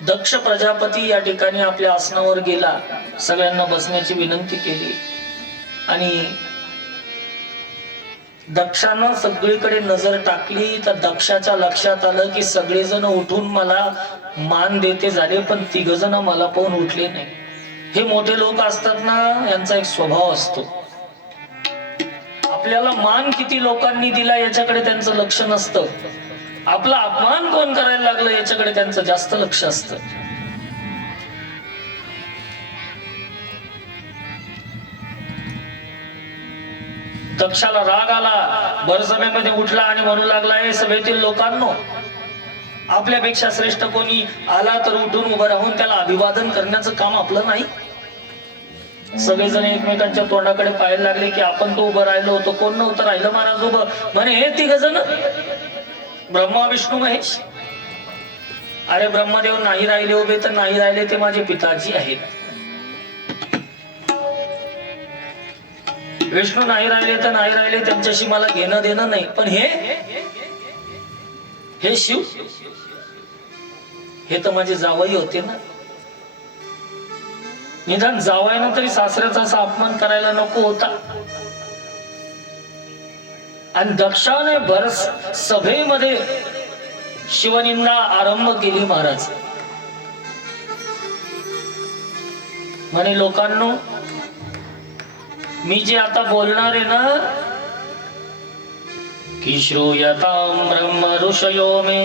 दक्ष प्रजापती या ठिकाणी आपल्या आसनावर गेला. सगळ्यांना बसण्याची विनंती केली. आणि दक्षानं सगळीकडे नजर टाकली तर दक्षाच्या लक्षात आलं की सगळेजण उठून मला मान देते झाले पण तिघ जण मला पाहून उठले नाही. हे मोठे लोक असतात ना यांचा एक स्वभाव असतो. आपल्याला मान किती लोकांनी दिला याच्याकडे त्यांचं लक्ष नसतं. आपला अपमान कोण करायला लागलं? याच्याकडे त्यांचं जास्त लक्ष असतं. दक्षाला राग आला भरसभेमध्ये उठला आणि म्हणू लागला हे सभेतील लोकांनो आपल्यापेक्षा श्रेष्ठ कोणी आला तर उठून उभं राहून त्याला अभिवादन करण्याचं काम आपलं नाही. सगळेजण एकमेकांच्या तोंडाकडे पाहायला लागले की आपण तो उभं राहिलो होतो. कोण नव्हतं राहिलं? महाराज उभं. म्हणे हे तिघ जण. ब्रह्मा विष्णू महेश? अरे ब्रह्मदेव नाही राहिले उभे तर नाही राहिले ते माझे पिताजी आहेत. विष्णू नाही राहिले तर नाही राहिले त्यांच्याशी मला घेणं देणं नाही. पण हे हे शिव हे तर माझे जावई होते ना. निदान जावायनं तरी सासऱ्याचा असा अपमान करायला नको होता. आणि दक्षाने भरस सभेमध्ये शिवनिंदा आरंभ केली महाराज. म्हणे लोकांनो मी जे आता बोलणार आहे ना की श्रूयतां ब्रह्म ऋषयो मे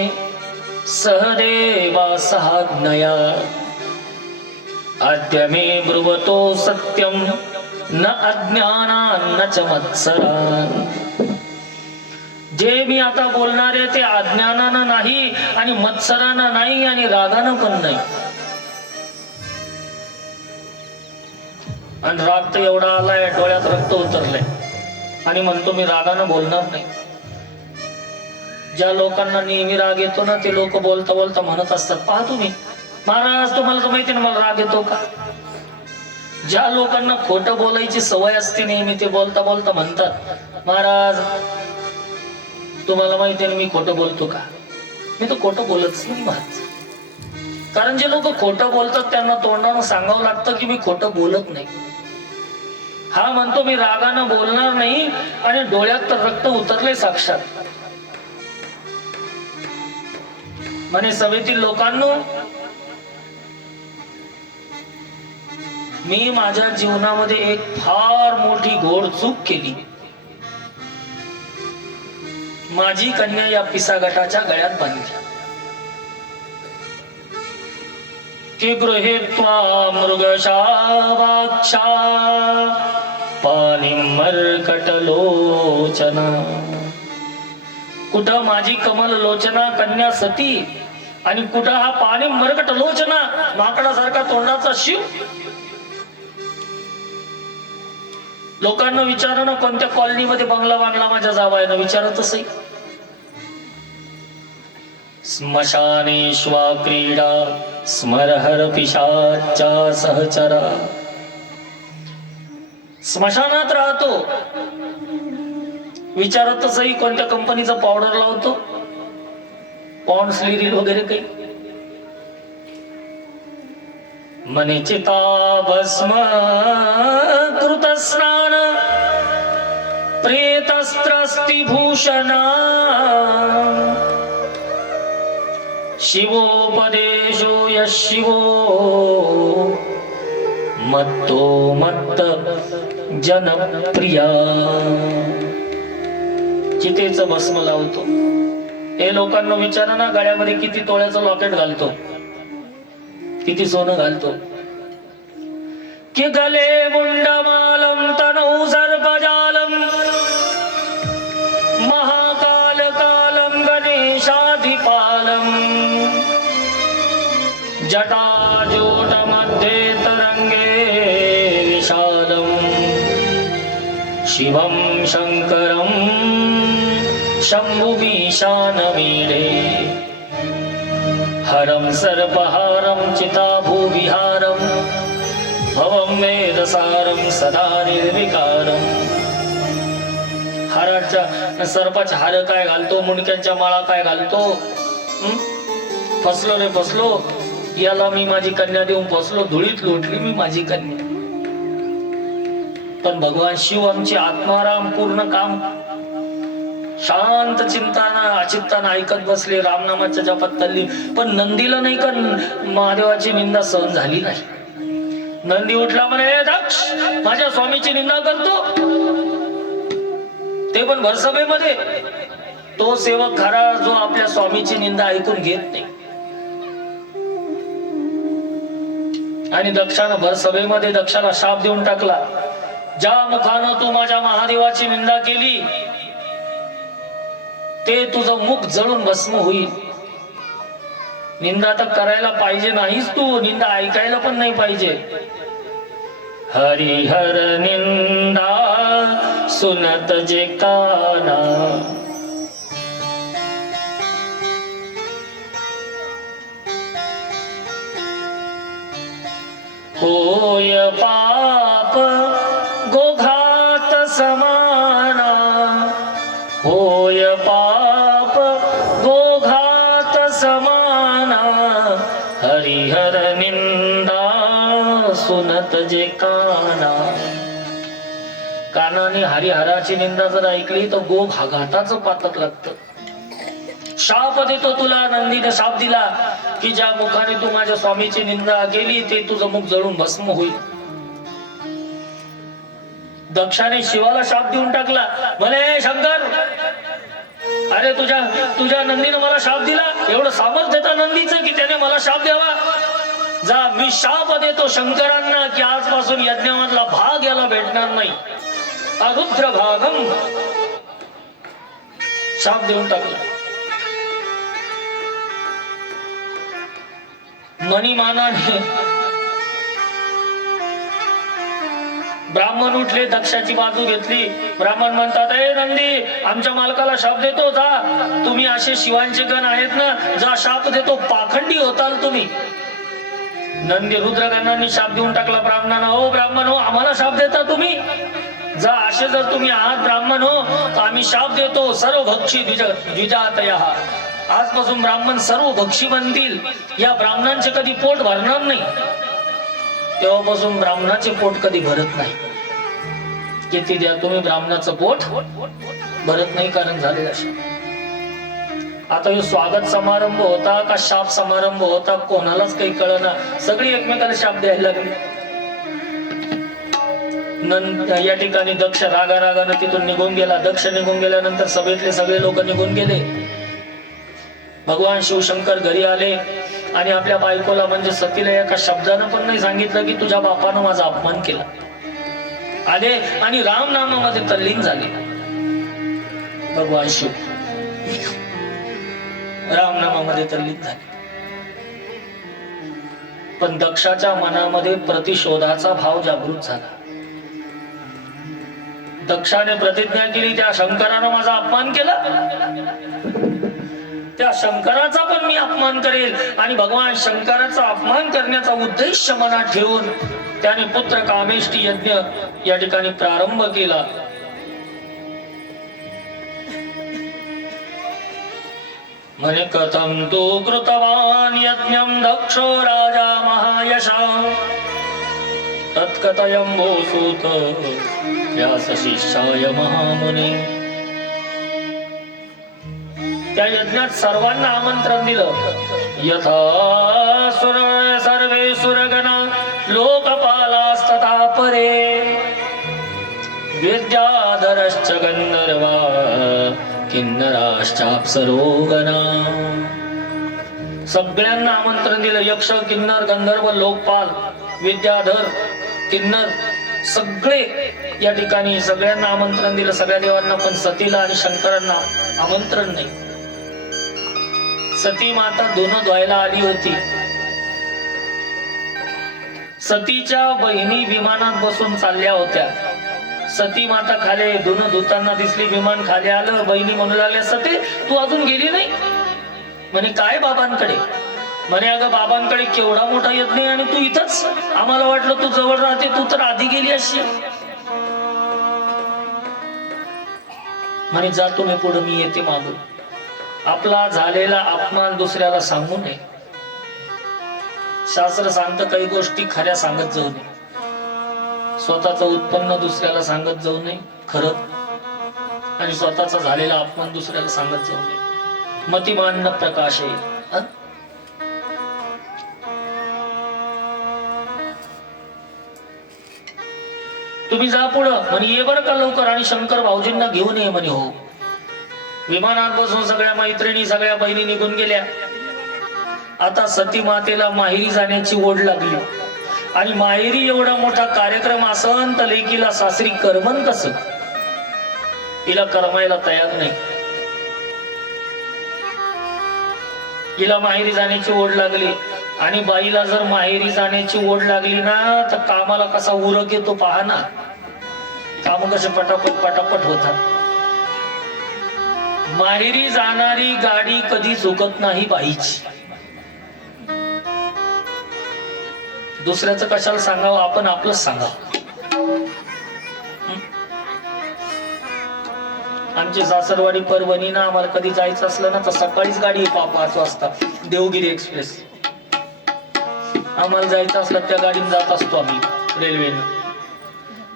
सहदेवा सहाज्ञया अद्य मे ब्रुवतो सत्यम न अज्ञानान न च मत्सरान। जे मी आता बोलणार आहे ते अज्ञानानं नाही आणि मत्सरांना नाही आणि रागानं पण नाही. आणि राग तर एवढा आलाय डोळ्यात रक्त उतरलंय. आणि म्हणतो मी रागानं बोलणार नाही. ज्या लोकांना नेहमी राग येतो ना ते लोक बोलता बोलता म्हणत असतात पहा तुम्ही महाराज तुम्हाला तर माहिती ना मला राग येतो का? ज्या लोकांना खोटं बोलायची सवय असते नेहमी ते बोलता बोलता म्हणतात महाराज तुम्हाला माहिती आहे ना मी खोटं बोलतो का? मी तर खोटं बोलतच नाही महाराज. कारण जे लोक खोटं बोलतात त्यांना तोंडानं सांगावं लागतं की मी खोटं बोलत नाही. हा म्हणतो मी रागानं बोलणार नाही आणि डोळ्यात तर रक्त उतरले साक्षात. म्हणे सभेतील लोकांनो मी माझ्या जीवनामध्ये एक फार मोठी घोड चूक केली. माझी कन्या या पिसा गटाच्या गळ्यात बांधली कि गृहित्वा मृगशावाक्षा पाणी मर्कटलोचना कुठं माझी कमल लोचना कन्या सती आणि कुठं हा पाणी मरकट लोचना माकडासारखा तोंडाचा शिव. लोकांना विचारा ना कोणत्या कॉलनीमध्ये बंगला बांधला माझ्या जावायनं? विचारतच आहे श्मशानेष्वा क्रीडा स्मरहर पिशाचा सहचरा। स्मशानात राहतो. विचारतचही कोणत्या कंपनीचा पावडर लावतो? पॉन्ड्स लिरिल वगैरे काही? मनिचिता भस्म कृत स्नान प्रेतस्त्रस्ति भूषणा शिवोपदेशो यः मत्तो मत्त जनप्रिया। चितेचं भस्म लावतो। हे लोकांना विचारा ना गळ्यामध्ये किती तोळ्याचं लॉकेट घालतो. किती सोनं घालतो. कि गले मुंडमालम तनौ सर्पजालम जटाजूटमध्ये तरंगे विशालम शिवं शङ्करं शम्भुमीशानमीडे हरं सर्पहारं चिताभूविहारं भवं वेदसारं सदा निर्विकारम्। हाराच्या सर्पाच्या हार काय घालतो मुंडक्यांच्या माळा काय घालतो? फसलो रे फसलो. याला मी माझी कन्या देऊन बसलो धुळीत लोटली मी माझी कन्या. पण भगवान शिव आमची आत्माराम पूर्ण काम. शांत चिंताना अचिंताना ऐकत बसले रामनामाच्या जपात तल्ली. पण नंदीला नाही का महादेवाची निंदा सहन झाली नाही? नंदी उठला म्हणे दक्ष माझ्या स्वामीची निंदा करतो. ते पण भरसभेमध्ये तो सेवक खरा जो आपल्या स्वामीची निंदा ऐकून घेत नाही. आणि दक्षानं भरसभेमध्ये दक्षाला शाप देऊन टाकला. ज्या मुखानं तू माझ्या महादेवाची निंदा केली ते तुझं मुख जळून भस्म होईल. निंदा तर करायला पाहिजे नाहीच तू निंदा ऐकायला पण नाही पाहिजे. हरिहर निंदा सुनत जे काना होय पाप गोघात समाना. होय पाप गोघात समाना. हरिहर निंदा सुनत जे काना. कानाने हरिहराची निंदा जर ऐकली तर गो घाताचं पातक लागतं. शाप देतो तुला नंदीने शाप दिला. की ज्या मुखाने तू माझ्या स्वामीची निंदा केली ते तुझं मुख जळून भस्म होईल. दक्षाने शिवाला शाप देऊन टाकला. म्हणे शंकर अरे तुझ्या तुझ्या नंदीनं मला शाप दिला. एवढं सामर्थ्य त्या नंदीचं की त्याने मला शाप द्यावा. जा मी शाप देतो शंकरांना की आजपासून यज्ञामधला भाग याला भेटणार नाही. अरुद्र भागम. शाप देऊन टाकला. मणिमानाने ब्राह्मण उठले दक्षाची बाजू घेतली. ब्राह्मण म्हणतात ए नंदी आमच्या मालकाला शाप देतो जा. तुम्ही असे शिवांचे गण आहेत ना जा शाप देतो. पाखंडी होताल तुम्ही. नंदी रुद्रगणांनी शाप देऊन टाकला ब्राह्मणांना हो ब्राह्मण हो आम्हाला शाप देता तुम्ही. जा असे जर तुम्ही आहात ब्राह्मण हो तर आम्ही शाप देतो. सर्व भक्षी द्विजातया. आजपासून ब्राह्मण सर्व भक्षी बनतील. या ब्राह्मणांचे कधी पोट भरणार नाही. तेव्हापासून ब्राह्मणाचे पोट कधी भरत नाही. किती द्या तुम्ही ब्राह्मणाचं पोट? भरत नाही कारण झाले असे आता हे स्वागत समारंभ होता का शाप समारंभ होता? कोणालाच काही कळना. सगळी एकमेकाला शाप द्यायला लागली. या ठिकाणी दक्ष रागा रागानं तिथून निघून गेला. दक्ष निघून गेल्यानंतर सभेतले सगळे लोक निघून गेले. भगवान शिवशंकर घरी आले आणि आपल्या बायकोला म्हणजे सतीला एका शब्दानं पण नाही सांगितलं की तुझ्या बापानं माझा अपमान केला. आले आणि राम नामामध्ये तल्लीन झाले. भगवान शिव. राम नामामध्ये तल्लीन झाले. पण दक्षाच्या मनामध्ये प्रतिशोधाचा भाव जागृत झाला. दक्षाने प्रतिज्ञा केली त्या शंकरानं माझा अपमान केला. त्या शंकराचा पण मी अपमान करेल. आणि भगवान शंकराचा अपमान करण्याचा उद्देश मनात ठेवून त्याने पुत्र कामेष्टी यज्ञ या ठिकाणी प्रारंभ केला. म्हणे कथम तो कृतवान यज्ञम दक्षो राजा महायशा तत्कथयं भोसूत व्यास शिष्याय महामुनी। त्या यज्ञात सर्वांना आमंत्रण दिलं. यथा सुर सर्वे सुरगणा लोकपालास्तथा परे. विद्याधरश्च गंधर्वा किन्नराश्चाप्सरोगणा. सगळ्यांना आमंत्रण दिलं. यक्ष किन्नर गंधर्व लोकपाल विद्याधर किन्नर सगळे या ठिकाणी सगळ्यांना आमंत्रण दिलं. सगळ्या देवांना पण सतीला आणि शंकरांना आमंत्रण नाही. सती माता दोन धुवायला आली होती. सतीच्या बहिणी विमानात बसून चालल्या होत्या. सती माता खाली दोन धुताना दिसली विमान खाली आलं बहिणी म्हणू लागल्या सती तू अजून गेली नाही? म्हणे काय बाबांकडे? म्हणे अगं बाबांकडे केवढा मोठा येत नाही आणि तू इथंच? आम्हाला वाटलं तू जवळ राहते तू तर आधी गेली अशी म्हणे जा तुम्ही पुढे मी येते मागून. आपला झालेला अपमान दुसऱ्याला सांगू नये. शास्त्र सांगतं काही गोष्टी खऱ्या सांगत जाऊ नये. स्वतःचं उत्पन्न दुसऱ्याला सांगत जाऊ नये खरं. आणि स्वतःचा झालेला अपमान दुसऱ्याला सांगत जाऊ नये. मतिमान प्रकाश आहे. तुम्ही जा पुढं. म्हणे ये बरं का लवकर आणि शंकर भाऊजींना घेऊन ये म्हणे हो. विमानात बसून सगळ्या मैत्रिणी सगळ्या बहिणी निघून गेल्या. आता सती मातेला माहेरी जाण्याची ओढ लागली. आणि माहेरी एवढा मोठा कार्यक्रम असन तर लेकीला सासरी करमन कस? तिला करमायला तयार नाही. तिला माहेरी जाण्याची ओढ लागली. आणि बाईला जर माहेरी जाण्याची ओढ लागली ना तर कामाला कसा उरक येतो पहा ना. काम कसे पटापट पटापट होतात. माहेरी जाणारी गाडी कधी चुकत नाही बाईची. दुसऱ्याचं कशाला सांगावं? आपण आपलंच सांगावं. आमची सासरवाडी परभणी ना आम्हाला कधी जायचं असलं ना तर सकाळीच गाडी आहे पाच वाजता. देवगिरी एक्सप्रेस. आम्हाला जायचं असलं त्या गाडीने जात असतो आम्ही रेल्वेने.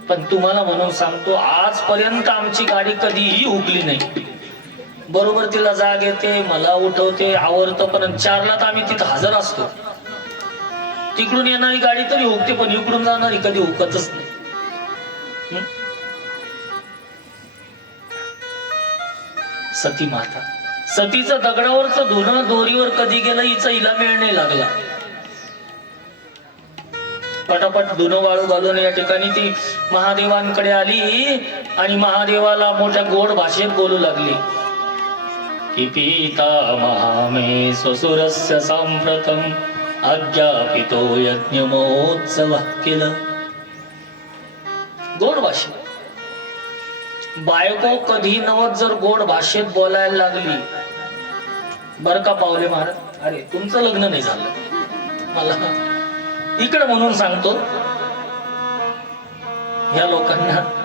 पण तुम्हाला म्हणून सांगतो आजपर्यंत आमची गाडी कधीही हुकली नाही. बरोबर तिला जाग येते मला उठवते आवडतं पण चारला तर आम्ही तिथं हजर असतो. तिकडून येणारी गाडी तरी हुकते पण इकडून जाणारी कधी हुकतच नाही. सती माता. सतीचं दगडावरचं धुणं दोरीवर कधी गेलं हिचा हिला मेळ नाही लागला. पटापट धुणं वाळू घालून या ठिकाणी ती महादेवांकडे आली आणि महादेवाला मोठ्या गोड भाषेत बोलू लागली. महामे स्वसुरस्य साम्प्रतम् अज्ञापितो यज्ञमोत्सवः किल? केलं गोड भाषेत. बायको कधी नवत जर गोड भाषेत बोलायला लागली? बर का पावले महाराज अरे तुमचं लग्न नाही झालं. मला इकडे म्हणून सांगतो. या लोकांना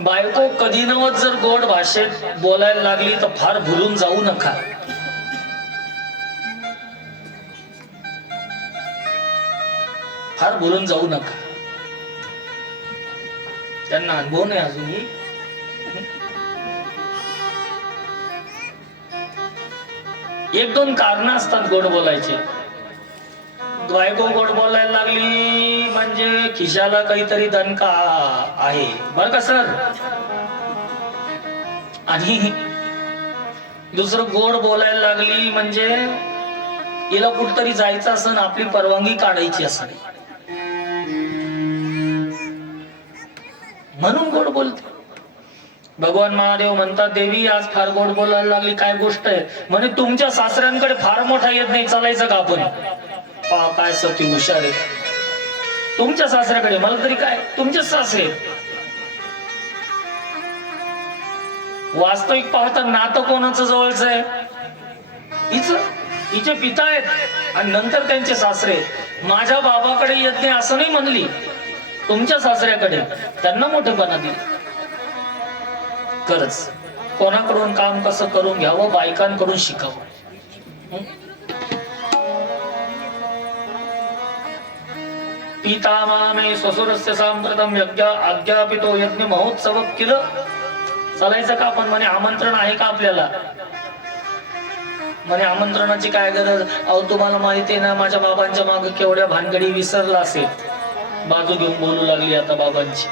बायको कधी नवत जर गोड भाषेत बोलायला लागली तर फार भुलून जाऊ नका. फार भुलून जाऊ नका. त्यांना अनुभव नाही अजूनही. एक दोन कारण असतात गोड बोलायचे. बायको गोड बोलायला लागली. म्हणजे खिशाला काहीतरी दणका आहे. बर का सर? आणि दुसरं गोड बोलायला लागली म्हणजे हिला कुठतरी जायचं असं आपली परवानगी काढायची असं म्हणून गोड बोलते. भगवान महादेव म्हणतात देवी आज फार गोड बोलायला लागली. काय गोष्ट आहे? म्हणे तुमच्या सासऱ्यांकडे फार मोठा येत नाही चालायचं का आपण? पा काय सती हुशार आहे. तुमच्या सासऱ्याकडे मला तरी काय? तुमचेच सासरे. वास्तविक पाहता नातं कोणाचं जवळच आहे? हिच? हिचे पिता आहेत आणि नंतर त्यांचे सासरे. माझ्या बाबाकडे येत नाही असं नाही म्हणली. तुमच्या सासऱ्याकडे. त्यांना मोठेपणा दिली. खरंच कोणाकडून काम कसं करून घ्यावं बायकांकडून शिकावं? हं? पितामामे स्वसुरस्य सांप्रतम यज्ञ आज्ञापितो यज्ञ महोत्सव केलं? चालायचं का आपण म्हणे आमंत्रण आहे का आपल्याला? म्हणे आमंत्रणाची काय गरज? अहो तुम्हाला माहिती आहे ना माझ्या बाबांच्या मागे केवढ्या भानगडी विसरला असेल. बाजू घेऊन बोलू लागली आता बाबांची.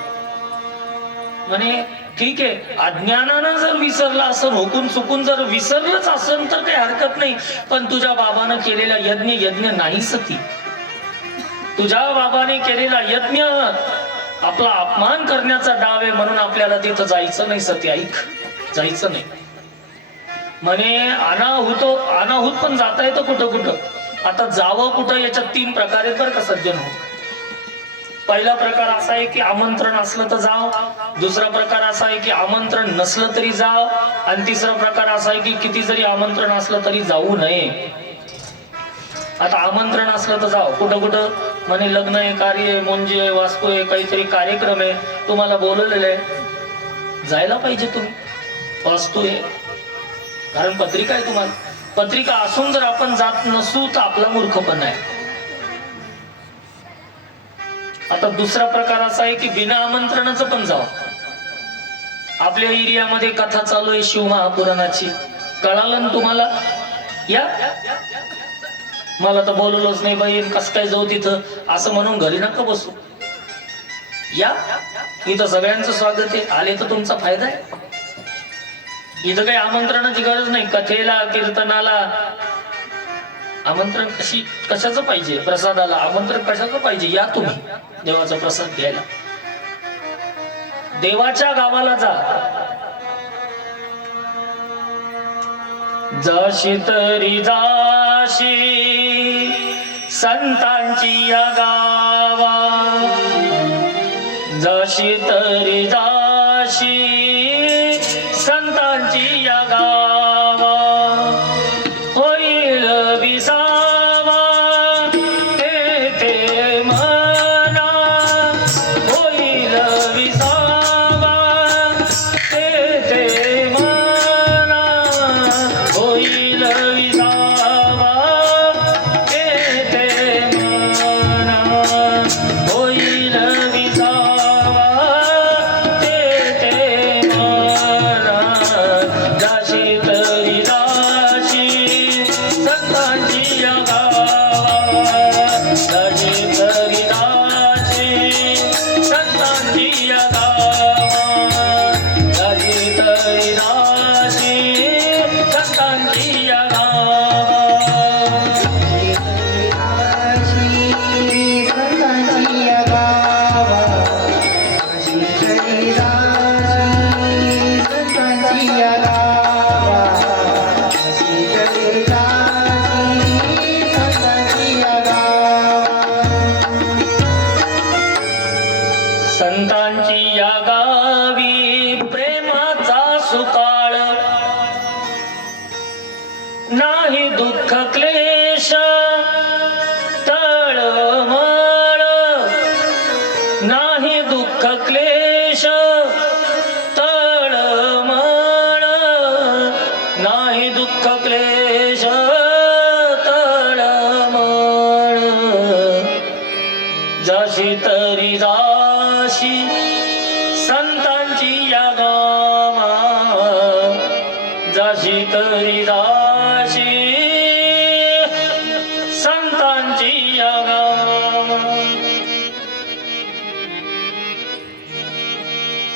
म्हणे ठीक आहे अज्ञानानं जर विसरला असं हुकून चुकून जर विसरलंच असेल तर काही हरकत नाही. पण तुझ्या बाबानं केलेला यज्ञ यज्ञ नाही सती तुझ्या बाबाने केलेला यज्ञ आपला अपमान करण्याचा डाव आहे म्हणून आपल्याला तिथं जायचं नाही सती ऐक. जायचं नाही. म्हणे अनाहुत अनाहूत पण जाता येतं कुठं कुठं? आता जावं कुठं याच्यात तीन प्रकार आहेत बरं का सज्जन हो. पहिला प्रकार असा आहे की आमंत्रण असलं तर जाव. दुसरा प्रकार असा आहे की आमंत्रण नसलं तरी जाव. आणि तिसरा प्रकार असा आहे की किती जरी आमंत्रण असलं तरी जाऊ नये. आता आमंत्रण असलं तर जाव. कुठं कुठं? म्हणे लग्न आहे कार्य आहे मुंजी आहे वास्को आहे काहीतरी कार्यक्रम आहे. तुम्हाला बोलवलेलं आहे. जायला पाहिजे तुम्ही. वास्तू आहे. कारण पत्रिका आहे तुम्हाला. पत्रिका असून जर आपण जात नसू तर आपला मूर्खपणा आहे आता दुसरा प्रकार असा आहे की बिना आमंत्रणाचं पण जावा. आपल्या एरियामध्ये कथा चालू आहे शिव महापुराणाची कळालं ना तुम्हाला? या? मला तर बोलवलंच नाही बाई कस काय जाऊ तिथं? असं म्हणून घरी नका बसू. या. इथं सगळ्यांचं स्वागत आहे. आले तर तुमचा फायदा आहे. इथं काही आमंत्रणाची गरज नाही. कथेला कीर्तनाला. आमंत्रण कशी कशाचं पाहिजे? प्रसादाला. आमंत्रण कशाचं पाहिजे? या तुम्ही. देवाचा प्रसाद घ्यायला. देवाच्या गावाला जा. जशी तरी जाशी संतांची या गावा जशी तरी जाशी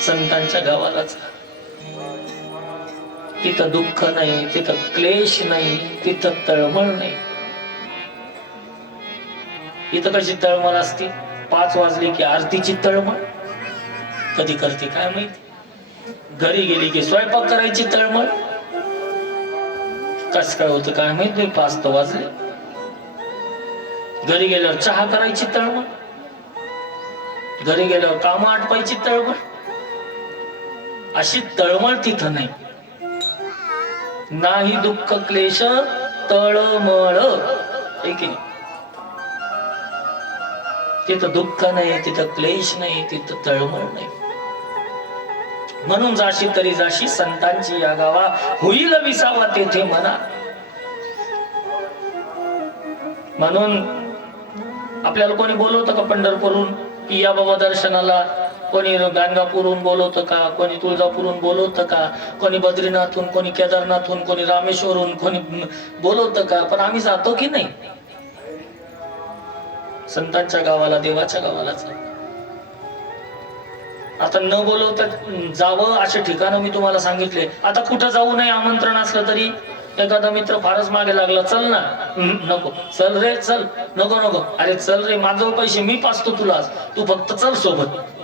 संतांच्या गावालाच. तिथं दुःख नाही तिथं क्लेश नाही तिथं तळमळ नाही. इथं कशी तळमळ असते? पाच वाजले की आरतीची तळमळ. कधी करते काय माहिती? घरी गेली की स्वयंपाक करायची तळमळ. कस काय होतं काय माहीत नाही पाच तर वाजले. घरी गेल्यावर चहा करायची तळमळ. घरी गेल्यावर काम आटपायची तळमळ. अशी तळमळ तिथं नाही. नाही दुःख क्लेश तळमळ. तिथं दुःख नाही तिथं क्लेश नाही तिथं तळमळ नाही. म्हणून जाशी तरी जाशी संतांची या गावा होईल विसावा तेथे म्हणा म्हणून आपल्याला कोणी बोलवतं का पंढरपूरून की या बाबा दर्शनाला कोणी गाणगापूरहून बोलवतं का? कोणी तुळजापूरहून बोलवतं का? कोणी बद्रीनाथहून कोणी केदारनाथहून कोणी रामेश्वरहून कोणी बोलवतं का? पण आम्ही जातो की नाही? संतांच्या गावाला देवाच्या गावाला आता न बोलवता जावं असे ठिकाणं मी तुम्हाला सांगितले. आता कुठं जाऊ नये आमंत्रण असलं तरी? एखादा मित्र फारच मागे लागला चल ना. हम्म, नको. चल रे चल. नको नको. अरे चल रे माझं पैसे मी पाचतो तुला तू फक्त चल सोबत.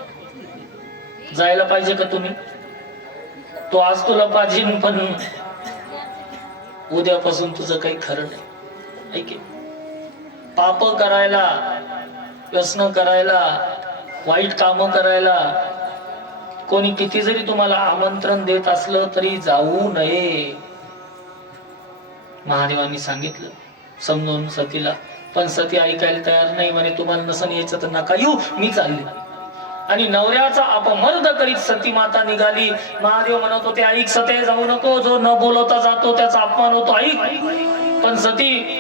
जायला पाहिजे का तुम्ही? तो आज तुला पाहिजे पण उद्यापासून तुझं काही खरं नाही. ऐके पाप करायला व्यसन करायला वाईट काम करायला कोणी किती जरी तुम्हाला आमंत्रण देत असलं तरी जाऊ नये. महादेवांनी सांगितलं समजून सतीला पण सती ऐकायला तयार नाही म्हणे तुम्हाला नसन यायचं तर नका येऊ मी चालले. आणि नवऱ्याचा अपमर्द करीत सती माता निघाली. महादेव म्हणत होते ऐक सते जाऊ नको. जो न बोलवता जातो त्याचा अपमान होतो. ऐक. पण सती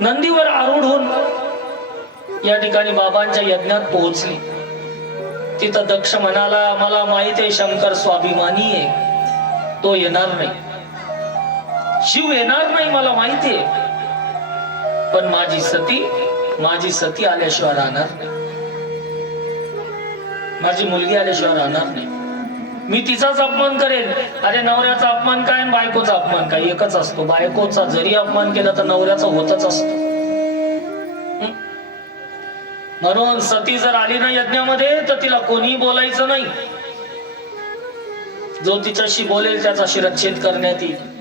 नंदीवर आरूढ होऊन या ठिकाणी बाबांच्या यज्ञात पोहोचली. तिथं दक्ष म्हणाला मला माहीत आहे शंकर स्वाभिमानी आहे. तो येणार नाही. शिव येणार नाही मला माहिती आहे. पण माझी सती माझी सती आल्याशिवाय राहणार नाही. माझी मुलगी आल्याशिवाय राहणार नाही. मी तिचाच अपमान करेन. अरे नवऱ्याचा अपमान काय आणि बायकोचा अपमान काय? एकच असतो. बायकोचा जरी अपमान केला तर नवऱ्याचा होतच असतो. म्हणून सती जर आली ना यज्ञामध्ये तर तिला कोणी बोलायचं नाही. जो तिच्याशी बोलेल त्याचा शिरच्छेद करण्यात येईल.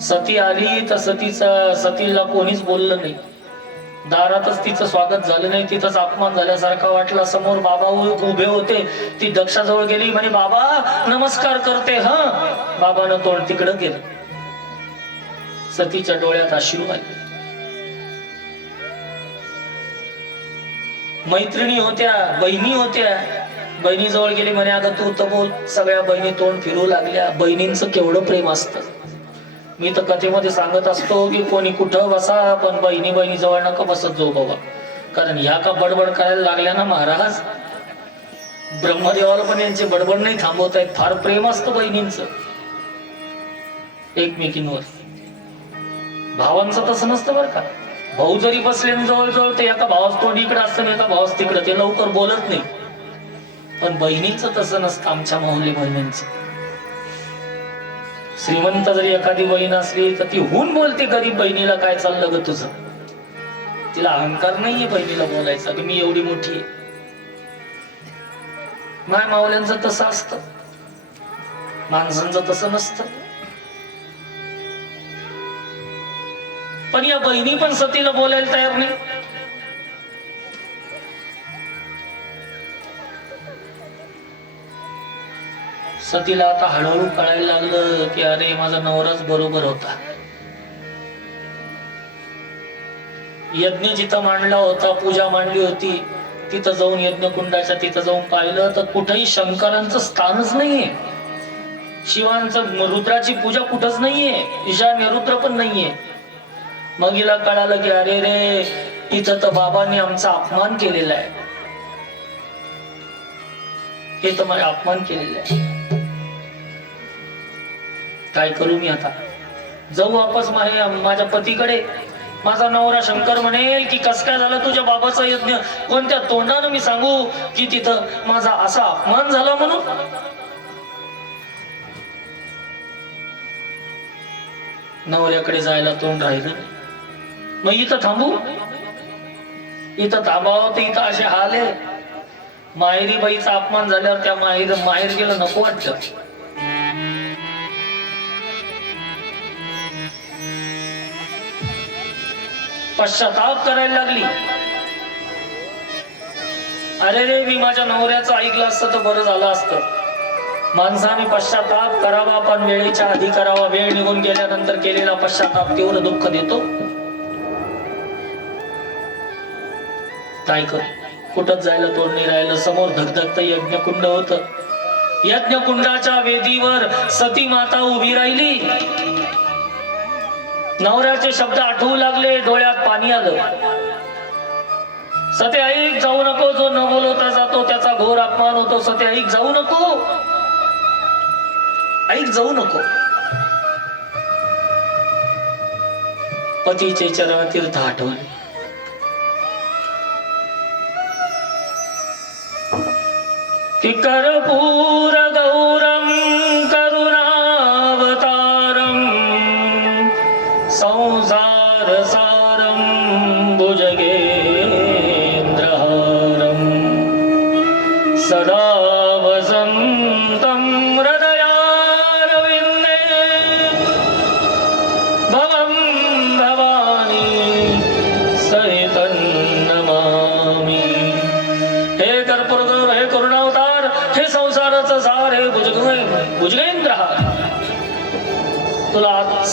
सती आली तर सतीचा सतीला कोणीच बोललं नाही. दारातच तिचं स्वागत झालं नाही तिथंच अपमान झाल्यासारखा वाटला. समोर बाबा उभे होते. ती दक्षाजवळ गेली म्हणे बाबा नमस्कार करते. ह. बाबानं तोंड तिकडं गेलं. सतीच्या डोळ्यात अश्रू आले. मैत्रिणी होत्या बहिणी होत्या. बहिणीजवळ गेली म्हणे अगं तू तर बोल. सगळ्या बहिणी तोंड फिरू लागल्या. बहिणींचं केवढं प्रेम असतं. मी तर कथेमध्ये सांगत असतो की कोणी कुठं बसा पण बहिणी बहिणी जवळ नका बसत जो बाबा. कारण ह्या का बडबड करायला लागल्या ना महाराज? ब्रह्मदेवाला पण यांची बडबड नाही थांबवत आहेत फार प्रेम असतं बहिणींच. एकमेकींवर. भावांचं तसं नसतं बरं का. भाऊ जरी बसले जवळजवळ ते एका भावास तोंड इकडे असतं नाही एका भावास तिकडे ते लवकर बोलत नाही. पण बहिणींचं तसं नसतं आमच्या मोहल्ली बहिणींचं. श्रीमंत जरी एखादी बहीण असली तर ती हून बोलते गरीब बहिणीला काय चाललं ग तुझं? तिला अहंकार नाहीये बहिणीला बोलायचा की मी एवढी मोठी आहे. माय मावल्यांचं तसं असतं. माणसांचं तसं नसतं. पण या बहिणी पण सतीला बोलायला तयार नाही. सतीला आता हळूहळू कळायला लागलं की अरे माझा नवराच बरोबर होता. यज्ञ जिथं मांडला होता पूजा मांडली होती तिथं जाऊन यज्ञ कुंडाच्या तिथं जाऊन पाहिलं तर कुठेही शंकरांचं स्थानच नाहीये. शिवांचं रुद्राची पूजा कुठंच नाहीये. ईशान्य रुद्र पण नाहीये. मग हिला कळालं की अरे रे तिथं तर बाबांनी आमचा अपमान केलेला आहे. हे तर मला अपमान केलेला आहे. काय करू मी आता? जाऊ वापस माहे माझ्या पतीकडे. माझा नवरा शंकर म्हणेल की कस काय झालं तुझ्या बाबाचा यज्ञ? कोणत्या तोंडानं मी सांगू की तिथं माझा असा अपमान झाला म्हणून? नवऱ्याकडे जायला तोंड राहिलं मग इथं थांबू? इथं थांबावं तर इथं असे हाल आहे. माहेरी बाईचा अपमान झाल्यावर त्या माहेर माहेर गेलं नको वाटत. पश्चाताप करायला लागली. अरे रे मी माझ्या नवऱ्याचं ऐकलं असतं तर बरं झालं असतं. माणसाने पश्चाताप करावा पण वेळेच्या आधी करावा. वेळ निघून गेल्यानंतर केलेला पश्चाताप तीव्र दुःख देतो. काय कर? कुठंच जायला तोड नाही राहिलं. समोर धगधगत यज्ञकुंड होत. यज्ञकुंडाच्या वेदीवर सती माता उभी राहिली. नवऱ्याचे शब्द आठवू लागले डोळ्यात पाणी आलं. सते ऐक जाऊ नको जो न बोलवता जातो त्याचा घोर अपमान होतो. सते ऐक जाऊ नको. ऐक जाऊ नको. पतीचे चरण तीर्थ आठवले कि कर्पूर गौर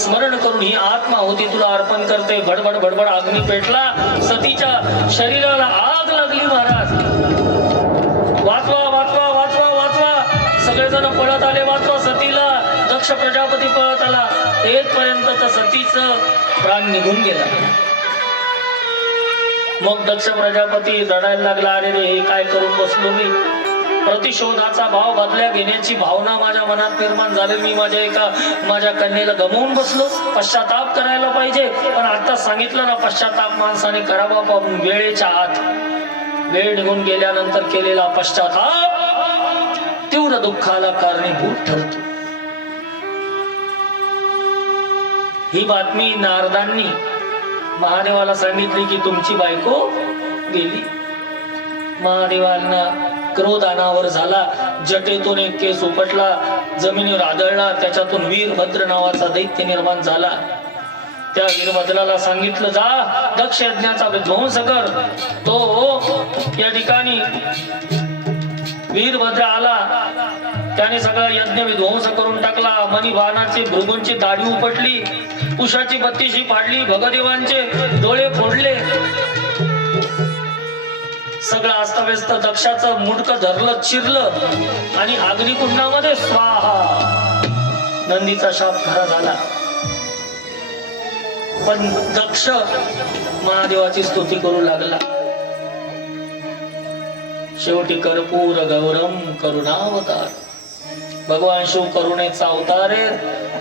स्मरण करून ही आत्मा होती तुला अर्पण करते भडभड भडभड अग्नी पेटला सतीच्या शरीराला आग लागली महाराज. वाचवा वाचवा वाचवा वाचवा. सगळेजण पळत आले वाचवा सतीला. दक्ष प्रजापती पळत आला. येतपर्यंत तर सतीचं प्राण निघून गेला. मग दक्ष प्रजापती रडायला लागला अरे रे हे काय करून बसलो मी? प्रतिशोधाचा भाव बदल्या घेण्याची भावना माझ्या मनात निर्माण झाली. मी माझ्या एका माझ्या कन्येला गमवून बसलो. पश्चाताप करायला पाहिजे. पण आता सांगितलं ना पश्चाताप माणसाने करावा पण वेळेच्या आत. वेळ निघून गेल्यानंतर केलेला पश्चाताप तीव्र दुःखाला कारणीभूत ठरतो. ही बातमी नारदांनी महादेवाला सांगितली की तुमची बायको गेली. महादेवांना क्रोध अनावर झाला. जटेतून एक केस उपटला. जमिनीवर आदळला. त्याच्यातून वीरभद्र नावाचा दैत्य निर्माण झाला. त्या वीरभद्राला सांगितलं जा दक्ष यज्ञाचा विध्वंस कर. तो या ठिकाणी वीरभद्र आला. त्याने सगळा यज्ञ विध्वंस करून टाकला. मणिबाणाची भृगूंची दाढी उपटली. उषाची बत्तीशी पाडली. भगदेवांचे डोळे फोडले. सगळं अस्ताव्यस्त दक्षाचं मुडक धरलं चिरलं आणि अग्निकुंडामध्ये स्वाहा. नंदीचा शाप खरा झाला. पण दक्ष महादेवाची स्तुती करू लागला. शेवटी कर्पूर गौरम करुणावतार. भगवान शिव करुणेचा अवतार.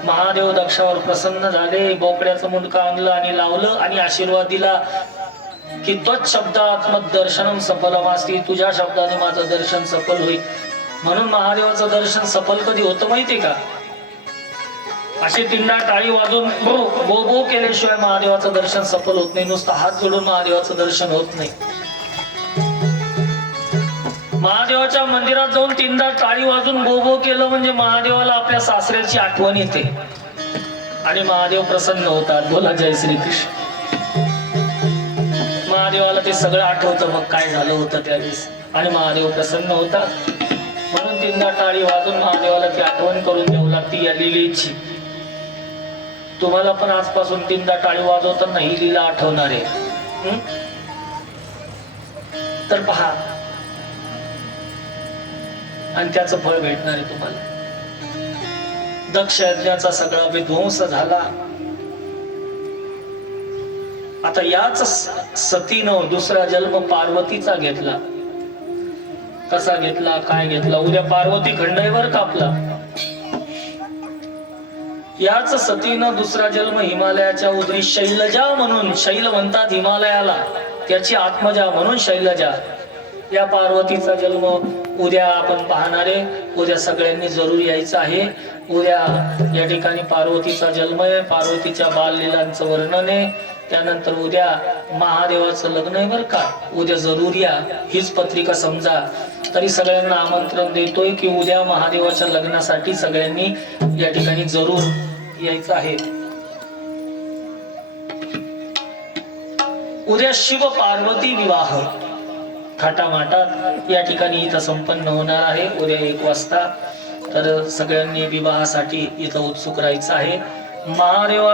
महादेव दक्षावर प्रसन्न झाले बोकड्याचं मुंडकं आणलं आणि लावलं आणि आशीर्वाद दिला. की त्वच शब्दात्मक दर्शनम सफलम असती तुझ्या शब्दाने माझं दर्शन सफल होईल. म्हणून महादेवाचं दर्शन सफल कधी होतं माहितीये का? अशी तीनदा टाळी वाजून बो बो बो केल्याशिवाय महादेवाचं दर्शन सफल होत नाही. नुसतं हात जोडून महादेवाचं दर्शन होत नाही. महादेवाच्या मंदिरात जाऊन तीनदा टाळी वाजून बो बो केलं म्हणजे महादेवाला आपल्या सासऱ्याची आठवण येते. आणि महादेव प्रसन्न होतात. बोला जय श्री कृष्ण महादेवाला ते सगळं आठवतं मग काय झालं होतं त्यावेळेस आणि महादेव प्रसन्न होता. म्हणून तीनदा टाळी वाजून महादेवाला ती आठवण करून देऊ लागते या लिलेची. तुम्हाला पण आजपासून तीनदा टाळी वाजवताना ही लीला आठवणार आहे. तर पहा. आणि त्याचं फळ भेटणार आहे तुम्हाला. दक्ष यज्ञाचा सगळा विध्वंस झाला. आता याच सतीनं दुसरा जन्म पार्वतीचा घेतला. कसा घेतला? काय घेतला? उद्या पार्वती खंडाईवर कापला. याच सतीनं दुसरा जन्म हिमालयाच्या उदरी शैलजा म्हणून शैल म्हणतात हिमालयाला त्याची आत्मजा म्हणून शैलजा. या पार्वतीचा जन्म उद्या आपण पाहणारे उद्या सगळ्यांनी जरूर यायचं आहे. उद्या या ठिकाणी पार्वतीचा जन्म आहे. पार्वतीच्या बाललीलांचं वर्णन आहे. त्यानंतर उद्या महादेवाचं लग्न आहे बरं का. उद्या जरूर या. हीच पत्रिका समजा. तरी सगळ्यांना आमंत्रण देतोय की उद्या महादेवाच्या लग्नासाठी सगळ्यांनी या ठिकाणी जरूर यायचं आहे. उद्या शिव पार्वती विवाह. थाटामाटात या ठिकाणी इथं संपन्न होणार आहे. उद्या एक वाजता. तर सगळ्यांनी विवाहासाठी इथं उत्सुक राहायचं आहे. महादेवा